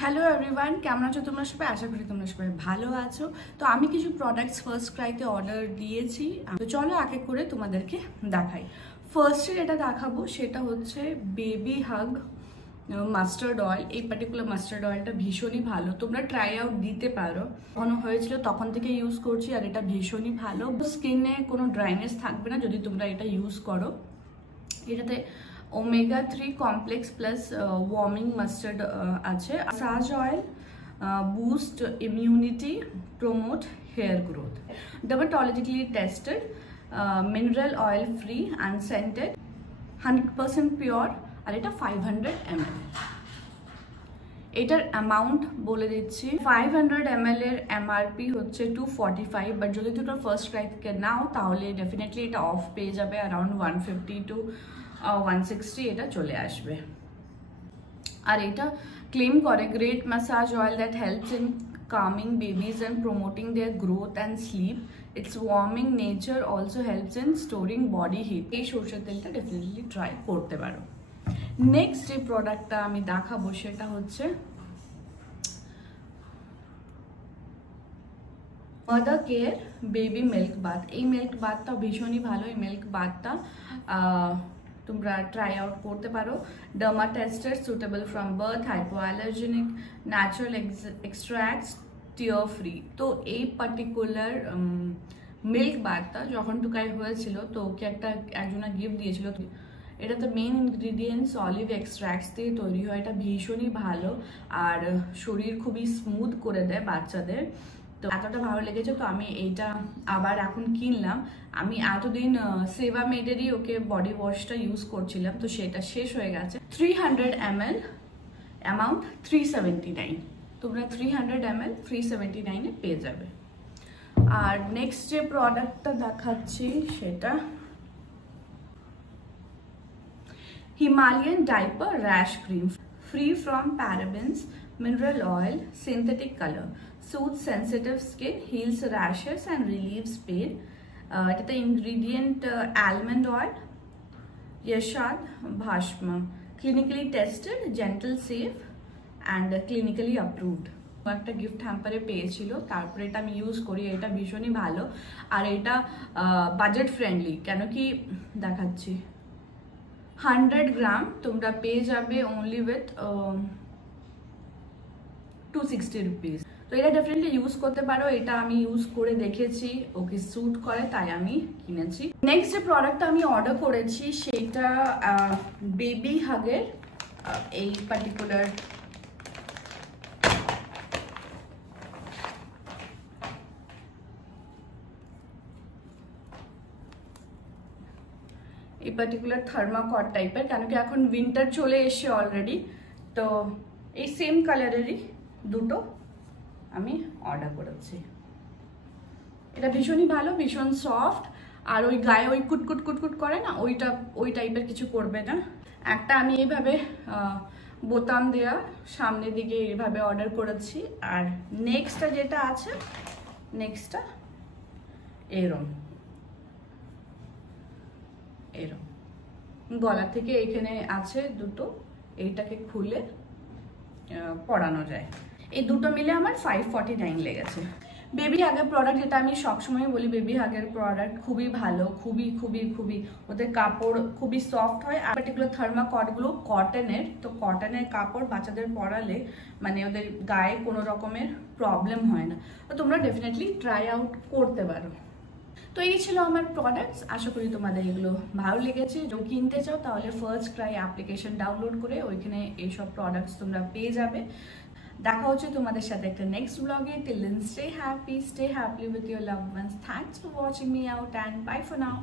Hello everyone, কেমন আছো তোমরা সবাই? আশা করি তোমরা সবাই ভালো আছো। তো আমি কিছু প্রোডাক্টস ফার্স্ট ক্রাইতে অর্ডার দিয়েছি, তো চলো এক এক করে তোমাদেরকে দেখাই। ফার্স্টে যেটা দেখাবো সেটা হচ্ছে বেবি হাগ মাস্টার্ড অয়েল। এই পার্টিকুলার মাস্টার্ড অয়েলটা ভীষণই ভালো, তোমরা ট্রাই আউট দিতে পারো। কখনো হয়েছিল তখন থেকে ইউজ করছি, আর এটা ভীষণই ভালো। স্কিনে কোনো ড্রাইনেস থাকবে না যদি তোমরা এটা ইউজ করো। এটাতে omega 3 complex plus warming mustard আছে। Massage oil boost immunity, promote hair growth, dermatologically tested, mineral oil free, unscented, 100% pure, আর এটা 500 ml। এটার অ্যামাউন্ট বলে দিচ্ছি, 500 ml এর MRP হচ্ছে 245, বাট যদি তোমরা ফার্স্ট ক্রাই থেকে নাও তাহলে ডেফিনেটলি এটা অফ পেয়ে যাবে, অ্যারাউন্ড 150 to 160 এটা চলে আসবে। আর এটা ক্লেম করে great massage oil that helps in calming babies and promoting their growth and sleep. Its warming nature also helps in storing body heat. এই সরষের তেলটা ডেফিনেটলি ট্রাই করতে পারো। নেক্সট যে প্রোডাক্টটা আমি দেখাবো সেটা হচ্ছে mother care baby milk bath. এই মিল্ক বাথটা ভীষণই ভালো। এই মিল্ক বাথটা তোমরা ট্রাই আউট করতে পারো। Derma tested, suitable from birth, hypoallergenic, natural extracts, tear free. তো এই পার্টিকুলার মিল্ক বাথটা যখন টুকাই হয়েছিল তো ওকে একজনা গিফট দিয়েছিল। এটাতে মেইন ইনগ্রিডিয়েন্টস অলিভ এক্সট্রাক্টস দিয়ে তৈরি হয়। এটা ভীষণই ভালো আর শরীর খুবই স্মুথ করে দেয় বাচ্চাদের। তো এতটা ভালো লেগেছে, তো আমি এইটা আবার এখন কিনলাম। আমি এতদিন সেভামেডেরই ওকে বডি ওয়াশটা ইউজ করছিলাম, তো সেটা শেষ হয়ে গেছে। 300 ml, অ্যামাউন্ট 379। তোমরা 300 ml 379 এ পেয়ে যাবে। আর নেক্সট যে প্রোডাক্টটা দেখাচ্ছি সেটা Himalayan diaper rash cream, free from parabens, mineral oil, synthetic color, soothes sensitive skin, heals rashes and relieves pain. এটাতে ingredient almond oil, yashad, bhashma, clinically tested, gentle, safe and clinically approved. একটা gift হ্যাম্পারে পেয়েছিল, তারপরে এটা আমি use করি। এটা ভীষণই ভালো আর এটা বাজেট ফ্রেন্ডলি। কেন কি দেখাচ্ছি, 100 গ্রাম তোমরা পেয়ে যাবে অনলি উইথ 260 রুপিস। তো এটা ডেফিনেটলি ইউজ করতে পারো। এটা আমি ইউজ করে দেখেছি, ওকে স্যুট করে, তাই আমি কিনেছি। নেক্সট যে প্রোডাক্টটা আমি অর্ডার করেছি সেটা বেবি হাগের এই পার্টিকুলার থার্মাকট টাইপের। কেন কি এখন উইন্টার চলে এসে অলরেডি, তো এই সেম কালারেরই দুটো আমি অর্ডার করেছি। এটা ভীষণই ভালো, ভীষণ সফট, আর ওই গায়ে ওই কুটকুট কুটকুট করে না, ওই টাইপের কিছু করবে না। একটা আমি এইভাবে বোতাম দেয়া সামনের দিকে এইভাবে অর্ডার করেছি। আর নেক্সটটা যেটা আছে, নেক্সটটা এরম গলা থেকে এখানে আছে দুটো, এইটাকে খুলে পরানো যায়। এই দুটো মিলে আমার 549 লেগেছে। বেবি হাগের প্রোডাক্ট, যেটা আমি সবসময় বলি, বেবি হাগের প্রোডাক্ট খুবই ভালো, খুবই খুবই খুবই। ওদের কাপড় খুবই সফট হয়। আর পার্টিকুলার থার্মাকটগুলো কটনের, তো কটনের কাপড় বাচ্চাদের পরালে মানে ওদের গায়ে কোনো রকমের প্রবলেম হয় না। তো তোমরা ডেফিনেটলি ট্রাই আউট করতে পারো। তো এই ছিল আমার প্রোডাক্টস। আশা করি তোমাদের এগুলো ভালো লেগেছে। যদি কিনতে চাও তাহলে ফার্স্ট ক্রাই অ্যাপ্লিকেশন ডাউনলোড করে ওইখানে এইসব প্রোডাক্টস তোমরা পেয়ে যাবে। দেখা হচ্ছে তোমাদের সাথে একটা নেক্সট ব্লগে। Till then stay happy, stay happy with your loved ones. Thanks for watching me out and bye for now.